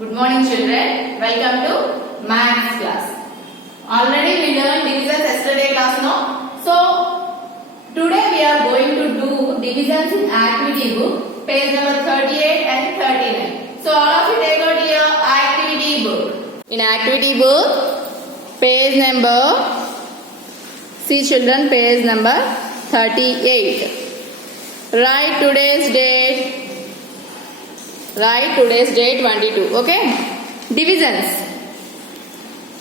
Good morning children. Welcome to maths class. Already we learned divisions yesterday class, no? So today we are going to do divisions in activity book, page number 38 and 39. So all of you take out your activity book. In activity book, page number, see children, page number 38. Write today's date. Write today's date 22. Okay. Divisions.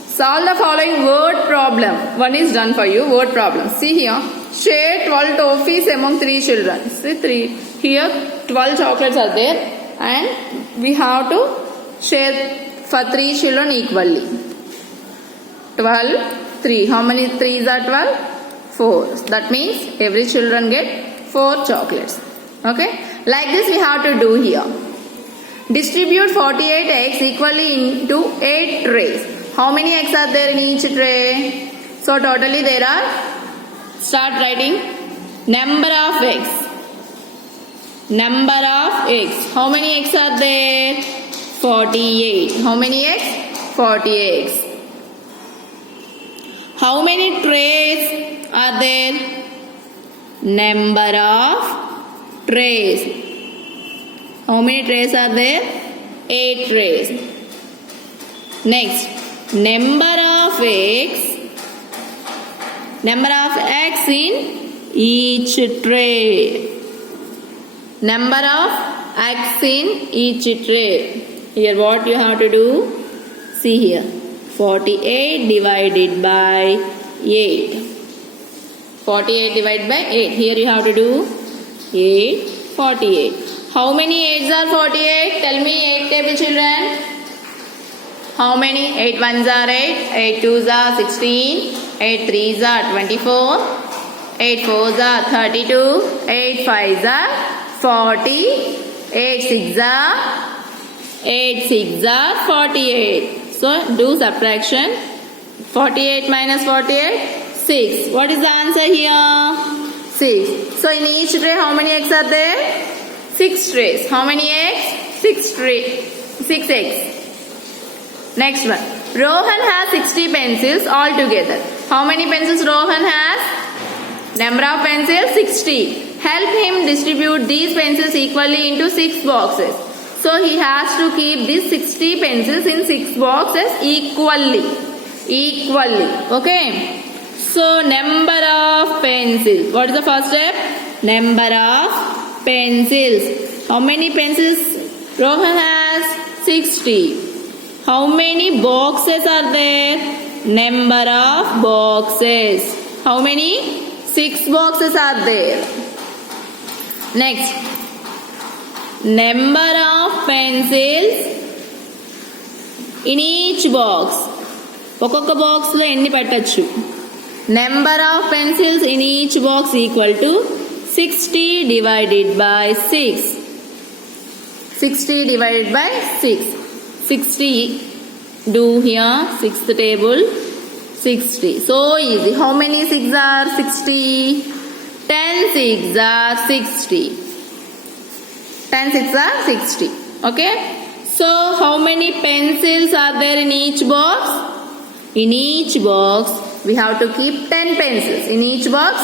Solve the following word problem. One is done for you. Word problem. See here. Share 12 toffees among 3 children. See 3. Here 12 chocolates are there and we have to share for 3 children equally. 12, 3. How many 3s are 12? 4. That means every children get 4 chocolates. Okay. Like this we have to do here. Distribute 48 eggs equally into 8 trays. How many eggs are there in each tray? So totally there are, start writing, number of eggs. Number of eggs. How many eggs are there? 48. How many eggs? 40 eggs. How many trays are there? Number of trays. How many trays are there? 8 trays. Next, number of eggs. Number of eggs in each tray. Number of eggs in each tray. Here what you have to do? See here. 48 divided by 8. 48 divided by 8. Here you have to do 8, 48. How many 8s are 48? Tell me 8 table children. How many? 8 1s are 8, 8 2s are 16, 8 3s are 24, 8 4s are 32, 8 5s are 40, 8 6s are 48. So do subtraction. 48 minus 48, 6. What is the answer here? 6. So in each tray how many eggs are there? 6 trays. How many eggs? 6 eggs. Next one. Rohan has 60 pencils altogether. How many pencils Rohan has? Number of pencils 60. Help him distribute these pencils equally into 6 boxes. So he has to keep these 60 pencils in 6 boxes equally. Okay. So number of pencils. What is the first step? Number of pencils. How many pencils Rohan has? 60. How many boxes are there? Number of boxes. How many? 6 boxes are there. Next. Number of pencils in each box. ఒక్కొక్క box లో ఎన్ని పెట్టచ్చు? Number of pencils in each box equal to 60 divided by 6. 60 divided by 6. 60 do here 6th table 60. So easy. How many 6s are 60? 10 6s are 60. 10 6s are 60. Okay. So how many pencils are there in each box? In each box we have to keep 10 pencils. In each box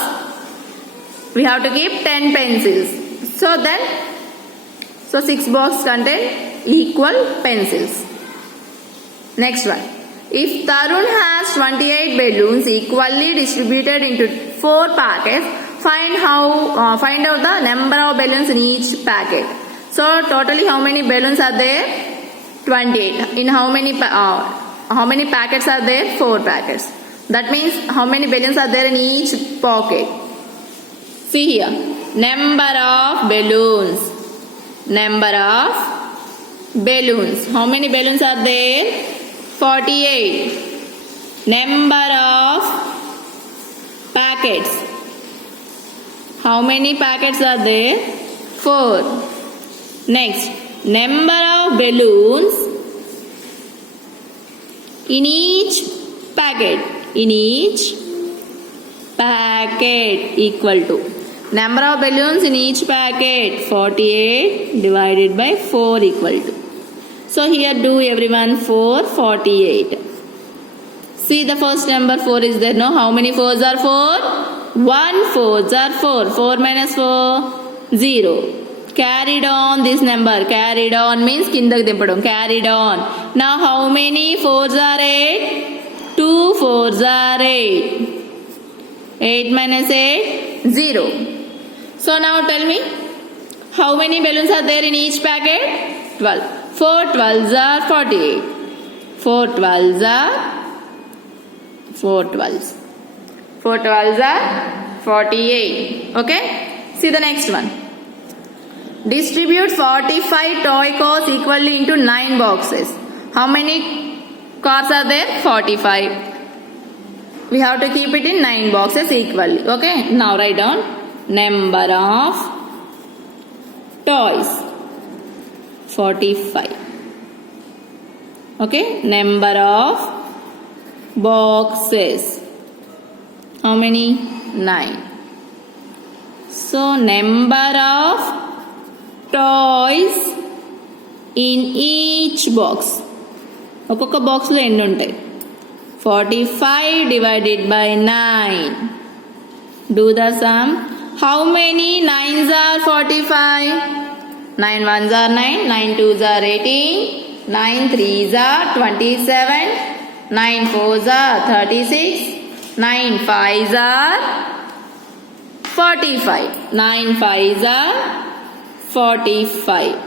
we have to keep 10 pencils. So 6 boxes contain equal pencils. Next one. If Tarun has 28 balloons equally distributed into 4 packets, find out the number of balloons in each packet. So totally how many balloons are there? 28. In how many packets are there? 4 packets. That means how many balloons are there in each pocket? See here. Number of balloons. Number of balloons. How many balloons are there? 48. Number of packets. How many packets are there? 4. Next. Number of balloons in each packet. In each packet equal to number of balloons in each packet 48 divided by 4 equal to So here do everyone 448. See the first number 4 is there, no? How many 4s are 4? 1 4s are 4. 4 minus 4, 0. Carried on this number. Carried on means kindaku dimpadam. Carried on. Now how many 4s are 8? 2 4s are 8. 8 minus 8, 0. So now tell me, how many balloons are there in each packet? 12. 4 12s are 48. 4 12s are 4 12s. 4 12s are 48. Okay? See the next one. Distribute 45 toy cars equally into 9 boxes. How many cars are there? 45. We have to keep it in 9 boxes equally. Okay? Now write down number of toys. 45. Okay? Number of boxes. How many? 9. So number of toys in each box. ఒక్కొక్క బాక్స్లో ఎన్ని ఉంటాయి? 45 divided by 9. Do the sum. How many 9s are 45? 9 1s are 9, 9 2s are 18, 9 3s are 27, 9 4s are 36, 9 5s are 45. 9 5s are 45.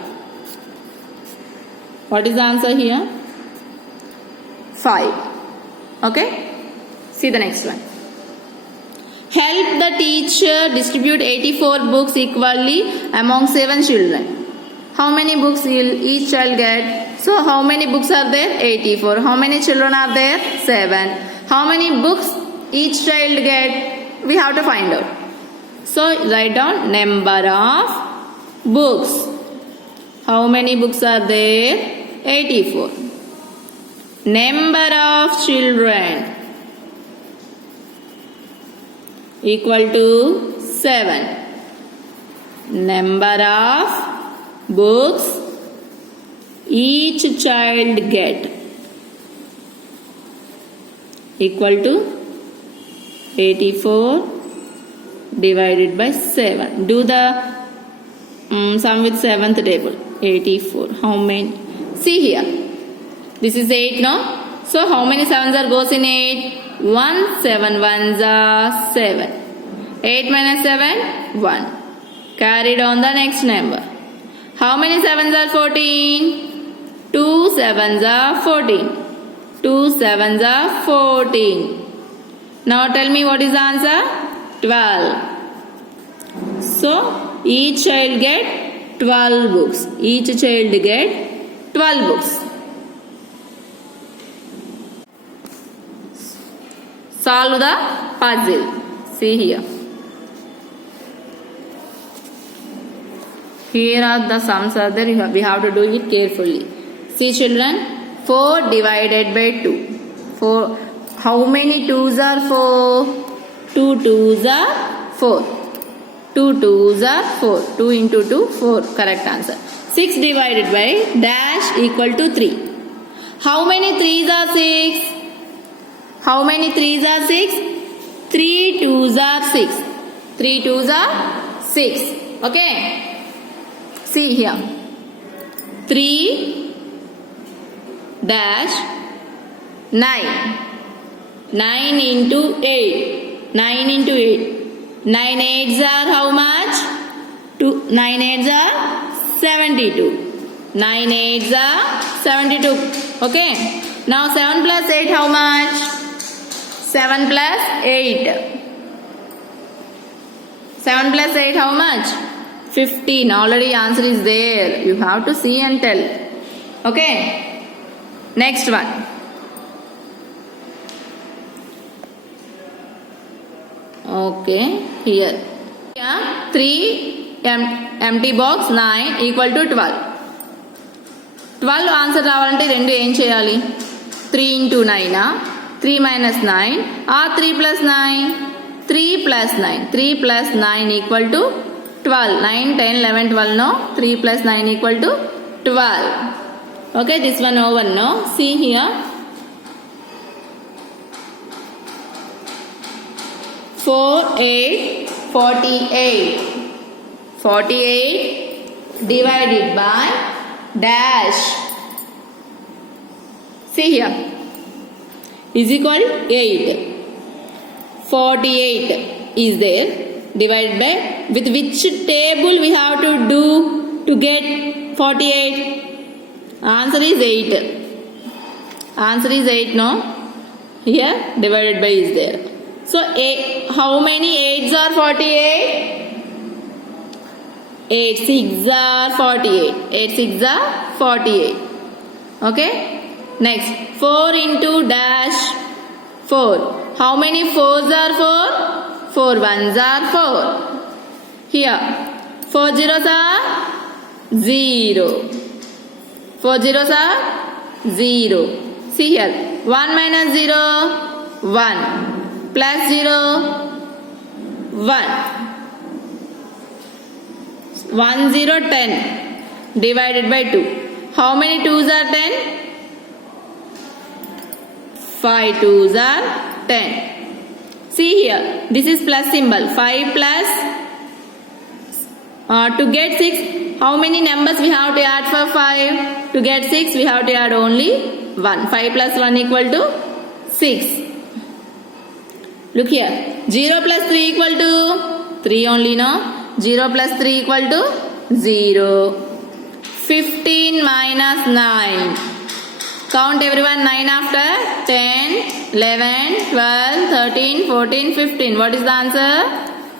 What is the answer here? 5. Okay? See the next one. Help the teacher distribute 84 books equally among 7 children. How many books will each child get? So how many books are there? 84. How many children are there? 7. How many books each child get? We have to find out. So write down number of books. How many books are there? 84. Number of children equal to 7. Number of books each child get equal to 84 divided by 7. Do the sum with 7th table. 84. How many? See here. This is 8, no? So how many 7s are goes in 8? 1 7 1s are 7. 8 minus 7, 1. Carried on the next number. How many 7s are 14? 2 7s are 14. 2 7s are 14. Now tell me what is the answer? 12. So each child get 12 books. Each child get 12 books. Solve the puzzle. See here. Here are the sums are there. We have to do it carefully. See children. 4 divided by 2. 4. How many 2s are 4? 2 2s are 4. 2 2s are 4. 2 into 2, 4. Correct answer. 6 divided by dash equal to 3. How many 3s are 6? How many 3s are 6? 3 2s are 6. 3 2s are 6. Okay? See here. 3 dash 9. 9 into 8. 9 into 8. 9 8s are how much? 9 8s are 72. 9 8s are 72. Okay? Now 7 plus 8 how much? 7 plus 8. 7 plus 8 how much? 15. Already answer is there. You have to see and tell. Okay? Next one. Okay. Here. 3 empty box 9 equal to 12. 12 answer రావాలంటే రెండు ఏం చేయాలి? 3 into 9 3 minus 9 or 3 plus 9? 3 plus 9. 3 plus 9 equal to 12. 9, 10, 11, 12 no. 3 plus 9 equal to 12. Okay, this one over, no? See here. 4, 8, 48. 48 divided by dash. See here. Is equal 8. 48 is there. Divided by, with which table we have to do to get 48? Answer is 8. Answer is 8, no? Here divided by is there. So how many 8s are 48? 8 6 are 48. 8 6 are 48. Okay? Next, 4 into dash 4. How many 4s are 4? 4 1s are 4. Here, 4 zeros are 0. 4 zeros are 0. See here, 1 minus 0, 1. Plus 0, 1. 1 0 10 divided by 2. How many 2s are 10? 5 2s are 10. See here, this is plus symbol. 5 plus, to get 6, how many numbers we have to add for 5? To get 6, we have to add only 1. 5 plus 1 equal to 6. Look here, 0 plus 3 equal to 3 only, no? 0 plus 3 equal to 0. 15 minus 9. Count everyone, 9 after. 10, 11, 12, 13, 14, 15. What is the answer?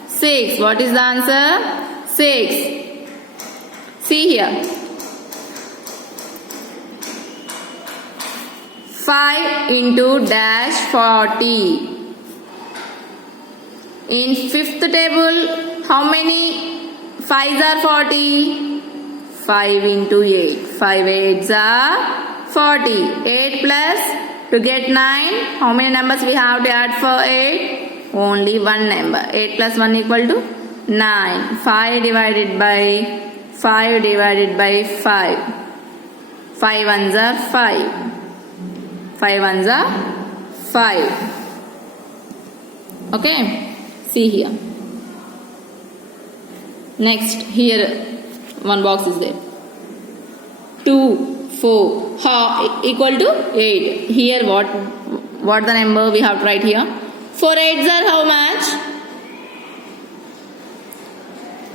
6. What is the answer? 6. See here. 5 into dash 40. In fifth table, how many 5s are 40? 5 into 8. 5 8s are 40. 8 plus, to get 9, how many numbers we have to add for 8? Only one number. 8 plus 1 equal to 9. 5 divided by 5 divided by 5. 5 ones are 5. 5 ones are 5. Okay. See here. Next, here one box is there. 2, 4 equal to 8. Here what the number we have to write here? 4 8s are how much?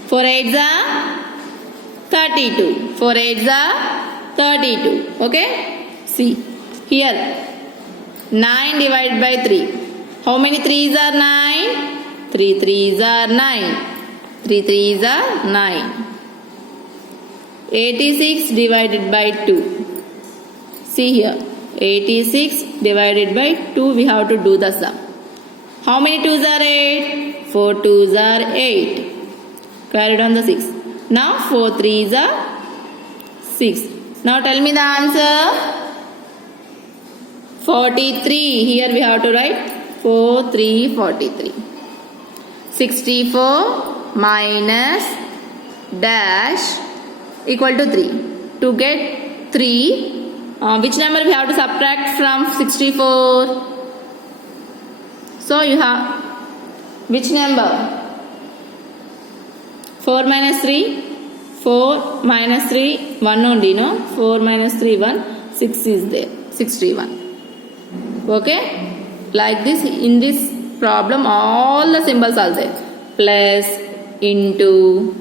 4 8s are 32. 4 8s are 32. Okay? See here. 9 divided by 3. How many 3s are 9? 3 3s are 9. 3 3s are 9. 86 divided by 2. See here. 86 divided by 2, we have to do the sum. How many 2s are 8? 4 2s are 8. Carried on the 6. Now 4 3s are 6. Now tell me the answer. 43. Here we have to write 4 3 43. 64 minus dash equal to 3. To get 3, which number we have to subtract from 64? So you have which number? 4 minus 3? 4 minus 3, 1 only, no? 4 minus 3, 1. 6 is there. 61. Okay? Like this, in this problem, all the symbols are there. Plus, into,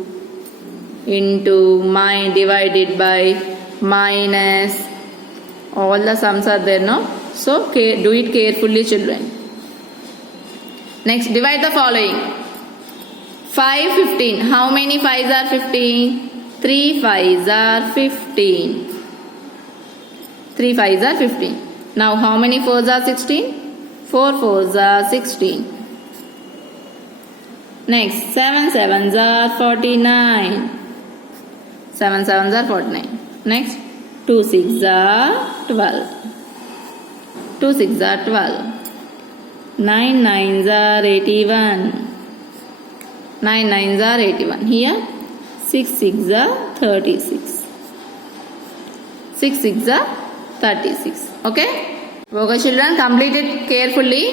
divided by, minus. All the sums are there, no? So, do it carefully, children. Next, divide the following. 5, 15. How many 5s are 15? 3 5s are 15. 3 5s are 15. Now, how many 4s are 16? 4 4s are 16. Next, 7 7s are 49. 7 7s are 49. Next, 2 6s are 12. 2 6s are 12. 9 9s are 81. 9 9s are 81. Here 6 6s are 36. 6 6 are 36. Okay children, complete it carefully.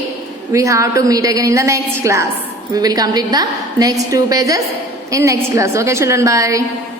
We have to meet again in the next class. We will complete the next 2 pages in next class. Okay children, bye.